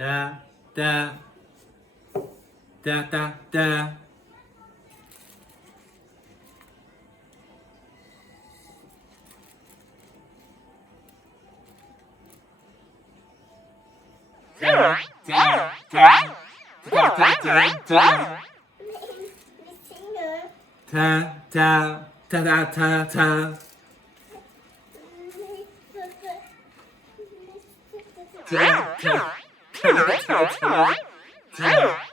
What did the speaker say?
Da, da. Da, da, da. Da, da, da. Da, da, da, da. Vi synger. Ta, ta, ta, ta, ta, ta. Ta, ta, ta, ta, ta, ta.